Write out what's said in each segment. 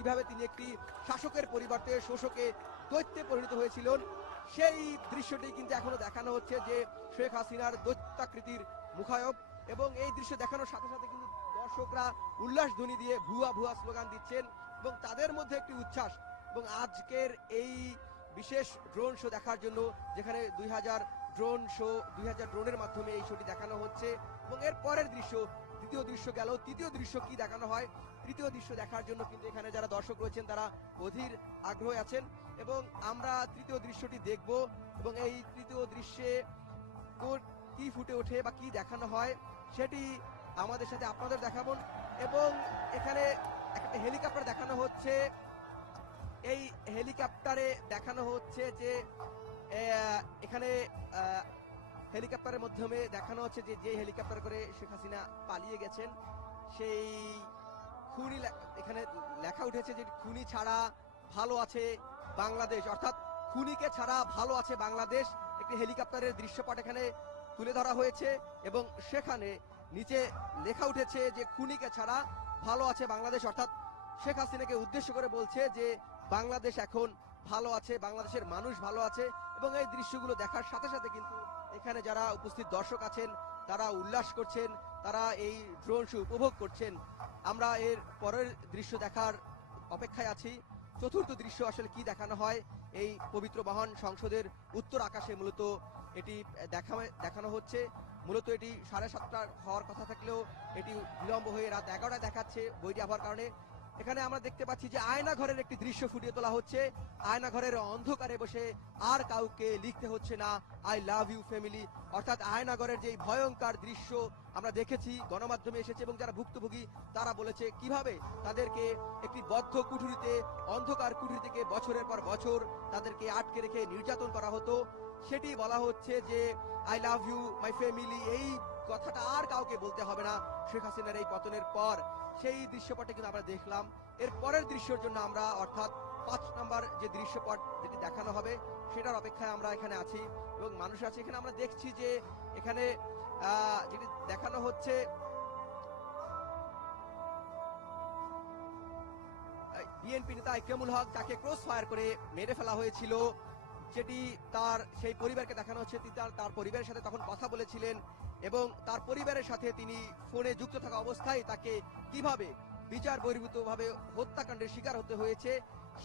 কিভাবে তিনি একটি শাসকের পরিবর্তে শোষকে দৈত্যে পরিণত হয়েছিলেন, সেই দৃশ্যটি কিন্তু এখনো দেখানো হচ্ছে যে শেখ হাসিনার দৈত্যাকৃতির মুখায়ব। এবং এই দৃশ্য দেখানোর সাথে সাথে কিন্তু দর্শকরা উল্লাস ধ্বনি দিয়ে ভুয়া ভুয়া স্লোগান দিচ্ছেন এবং তাদের মধ্যে একটি উচ্ছ্বাস। এবং আজকের এই বিশেষ ড্রোন শো দেখার জন্য, যেখানে 2000 ড্রোনের মাধ্যমে এই শোটি দেখানো হচ্ছে, এবং এর পরের দৃশ্য, দ্বিতীয় দৃশ্য গেল, তৃতীয় দৃশ্য কি দেখানো হয়, তৃতীয় দৃশ্য দেখার জন্য কিন্তু এখানে যারা দর্শক রয়েছেন তারা অধীর আগ্রহে আছেন এবং আমরা তৃতীয় দৃশ্যটি দেখব। এবং এই তৃতীয় দৃশ্যে কি ফুটে ওঠে বা কি দেখানো হয় সেটি আমাদের সাথে আপনাদের দেখাবো। এবং এখানে একটা হেলিকপ্টার দেখানো হচ্ছে। এই হেলিকপ্টারে দেখানো হচ্ছে যে এখানে হেলিকপ্টারের মাধ্যমে দেখানো হচ্ছে যে হেলিকপ্টার করে শেখ হাসিনা পালিয়ে গেছেন, সেই খুনি, এখানে লেখা উঠেছে যে খুনি ছাড়া ভালো আছে বাংলাদেশ, অর্থাৎ খুনিকে ছাড়া ভালো আছে বাংলাদেশ। একটি হেলিকপ্টারের দৃশ্যপট এখানে তুলে ধরা হয়েছে এবং সেখানে নিচে লেখা উঠেছে যে খুনিকে ছাড়া ভালো আছে বাংলাদেশ, অর্থাৎ শেখ হাসিনাকে উদ্দেশ্য করে বলছে যে বাংলাদেশ এখন ভালো আছে, বাংলাদেশের মানুষ ভালো আছে। এবং এই দৃশ্যগুলো দেখার সাথে সাথে কিন্তু এখানে যারা উপস্থিত দর্শক আছেন তারা উল্লাস করছেন, তারা এই ড্রোন শো উপভোগ করছেন। আমরা এর পরের দৃশ্য দেখার অপেক্ষায় আছি। চতুর্থ দৃশ্য আসলে কি দেখানো হয় এই পবিত্র মহান সংসদের উত্তর আকাশে, মূলত এটি দেখানো হচ্ছে। মূলত এটি 7:30 হওয়ার কথা থাকলেও এটি বিলম্ব হয়ে রাত 11টায় দেখাচ্ছে বইটি আবহাওয়ার কারণে। এখানে আমরা দেখতে পাচ্ছি যে আয়না ঘরের একটি দৃশ্য ফুটিয়ে তোলা হচ্ছে। আয়না ঘরের অন্ধকারে বসে আর কাউকে লিখতে হচ্ছে না আই লাভ ইউ ফ্যামিলি, অর্থাৎ আয়না ঘরের যে ভয়ঙ্কর দৃশ্য আমরা দেখেছি, গণমাধ্যমে এসেছে এবং যারা ভুক্তভোগী তারা বলেছে কিভাবে তাদেরকে একটি বদ্ধ কুঠুরিতে, অন্ধকার কুঠুরি থেকে বছরের পর বছর তাদেরকে আটকে রেখে নির্যাতন করা হতো। সেটি বলা হচ্ছে যে I love you my family, এই কথাটা আর কাউকে বলতে হবে না শেখ হাসিনার এই পতনের পর। সেই দৃশ্যপটে কিন্তু আমরা দেখলাম। এর পরের দৃশ্যের জন্য আমরা, অর্থাৎ 5 নম্বর যে দৃশ্যপট যেটি দেখানো হবে সেটার অপেক্ষায় আমরা এখানে আছি এবং মানুষ আছে। এখানে আমরা দেখছি যে এখানে যেটি দেখানো হচ্ছে বিএনপি নেতা ইকরামুল হক, যাকে ক্রস ফায়ার করে মেরে ফেলা হয়েছিল, যেটি তার সেই পরিবারকে দেখানো হচ্ছে। তিনি তার পরিবারের সাথে তখন কথা বলেছিলেন এবং তার পরিবারের সাথে তিনি ফোনে যুক্ত থাকা অবস্থায় তাকে কিভাবে বিচার বহির্ভূতভাবে হত্যাকাণ্ডের শিকার হতে হয়েছে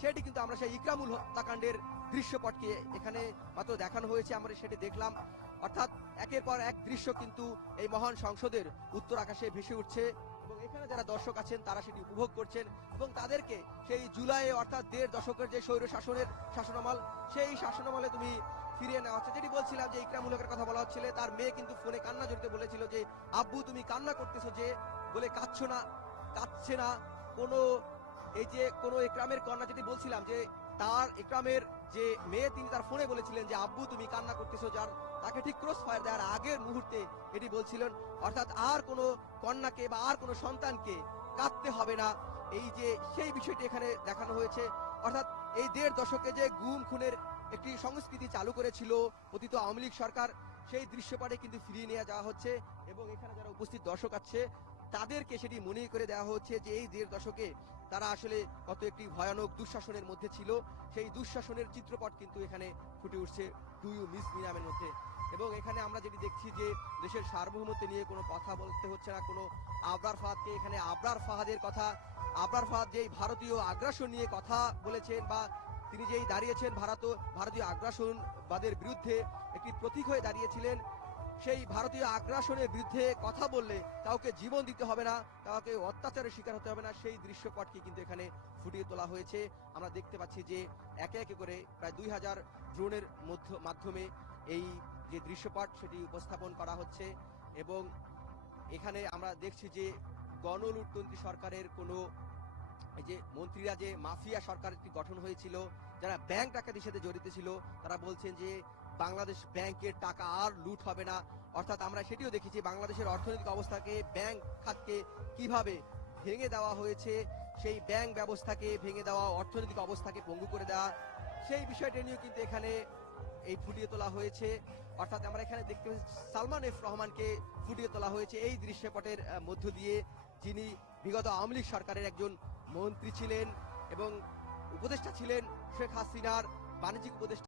সেটি কিন্তু আমরা সেই ইকরামুল হত্যাকাণ্ডের দৃশ্যপটকে এখানে মাত্র দেখানো হয়েছে, আমরা সেটি দেখলাম। অর্থাৎ একের পর এক দৃশ্য কিন্তু এই মহান সংসদের উত্তর আকাশে ভেসে উঠছে এবং এখানে যারা দর্শক আছেন তারা সেটি উপভোগ করছেন এবং তাদেরকে সেই জুলাই, অর্থাৎ 1.5 দশকের যে স্বৈর শাসনের শাসনামল, সেই শাসনামলে তুমি ফিরিয়ে নেওয়া হচ্ছে। যেটি বলছিলাম যে ইকরামুল হকের কথা বলা হচ্ছিল, তার মেয়ে কিন্তু ফোনে কান্না জড়িতে বলেছিল যে আব্বু তুমি কান্না করতেছো যে, বলে কাঁদছো না, কাঁদছে না কোনো, এই যে কোনো ইকরামের কন্যা, যেটি বলছিলাম যে তার ইকরামের যে মেয়ে তিনি তার ফোনে বলেছিলেন যে আব্বু তুমি কান্না করতেছো, যার তাকে ঠিক ক্রস ফায়ার দেওয়ার আগের মুহূর্তে এটি বলছিলেন। অর্থাৎ আর কোনো কন্যাকে বা আর কোনো সন্তানকে কাঁদতে হবে না, এই যে সেই বিষয়টি এখানে দেখানো হয়েছে। অর্থাৎ এই 1.5 দশকে যে গুম খুনের একটি সংস্কৃতি চালু করেছিল পতিত আওয়ামী লীগ সরকার, সেই দৃশ্যপটে কিন্তু ফিরিয়ে নিয়ে যাওয়া হচ্ছে এবং এখানে যারা উপস্থিত দর্শক আছে তাদেরকে সেটি মনে করে দেওয়া হচ্ছে যে এই 1.5 দশকে তারা আসলে কত একটি ভয়ানক দুঃশাসনের মধ্যে ছিল। সেই দুঃশাসনের চিত্রপট কিন্তু এখানে ফুটে উঠছে ডু ইউ মিস মি নামের মধ্যে। এবং এখানে আমরা যেটি দেখছি যে দেশের সার্বভৌমত্ব নিয়ে কোনো কথা বলতে হচ্ছে না, কোনো আবরার ফাহাদকে, এখানে আবরার ফাহাদের কথা, আবরার ফাহাদ যেই ভারতীয় আগ্রাসন নিয়ে কথা বলেছেন বা তিনি যেই দাঁড়িয়েছেন ভারতীয় আগ্রাসনবাদের বিরুদ্ধে একটি প্রতীক হয়ে দাঁড়িয়েছিলেন, সেই ভারতীয় আগ্রাসনের বিরুদ্ধে কথা বললে কাউকে জীবন দিতে হবে না, কাউকে অত্যাচারের শিকার হতে হবে না, সেই দৃশ্যপটকে কিন্তু এখানে ফুটিয়ে তোলা হয়েছে। আমরা দেখতে পাচ্ছি যে একে একে করে প্রায় 2000 ড্রোনের মাধ্যমে এই যে দৃশ্যপট সেটি উপস্থাপন করা হচ্ছে এবং এখানে আমরা দেখছি যে গণলুটতন্ত্রী সরকারের কোনো, এই যে মন্ত্রীরা যে মাফিয়া সরকার একটি গঠন হয়েছিল, যারা ব্যাংক ডাকাতির সাথে জড়িত ছিল, তারা বলছেন যে বাংলাদেশ ব্যাংকের টাকা আর লুট হবে না। অর্থাৎ আমরা সেটিও দেখেছি বাংলাদেশের অর্থনৈতিক অবস্থাকে, ব্যাংক খাতকে কিভাবে ভেঙে দেওয়া হয়েছে, সেই ব্যাংক ব্যবস্থাকে ভেঙে দেওয়া, অর্থনৈতিক অবস্থাকে পঙ্গু করে দেওয়া, সেই বিষয়টা নিয়েও কিন্তু এখানে এই ফুটিয়ে তোলা হয়েছে। অর্থাৎ আমরা এখানে দেখতে পাচ্ছি সালমান এফ রহমানকে ফুটিয়ে তোলা হয়েছে এই দৃশ্যপটের মধ্য দিয়ে, যিনি বিগত আওয়ামী লীগ সরকারের একজন মন্ত্রী ছিলেন এবং উপদেষ্টা ছিলেন শেখ হাসিনার বাণিজ্যিক উপদেষ্টা